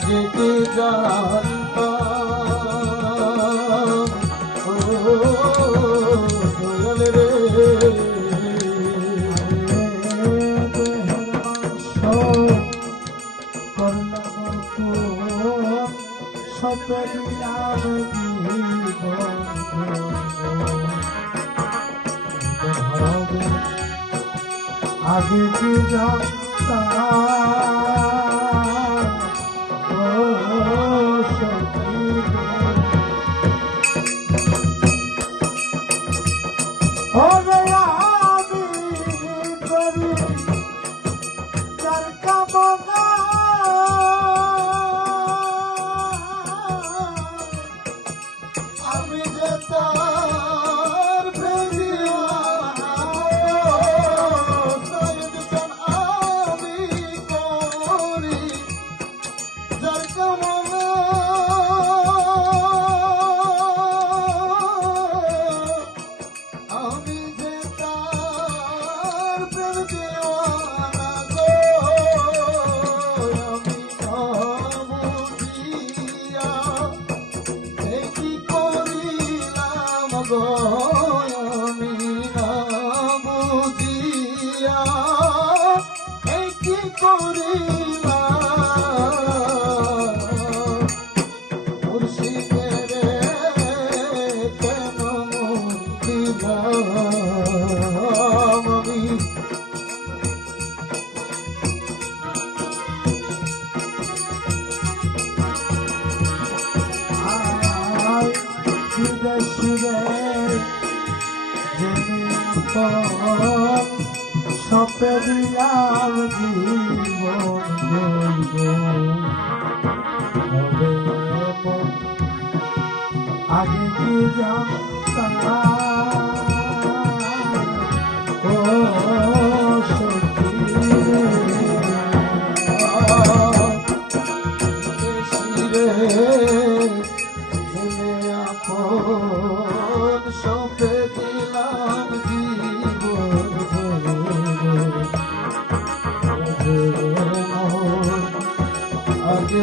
যেতে দয়াল রে সপরিয়ার আগে কি যা আমি না বুঝিয়া কি করি জীবন সপে দিলাম জীবন আগে কি জানতাম?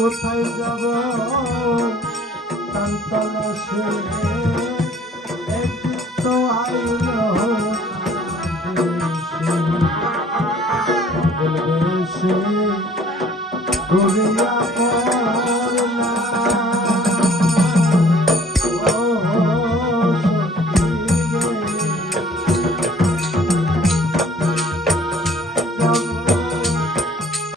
কোথায় যাব? তার তলসে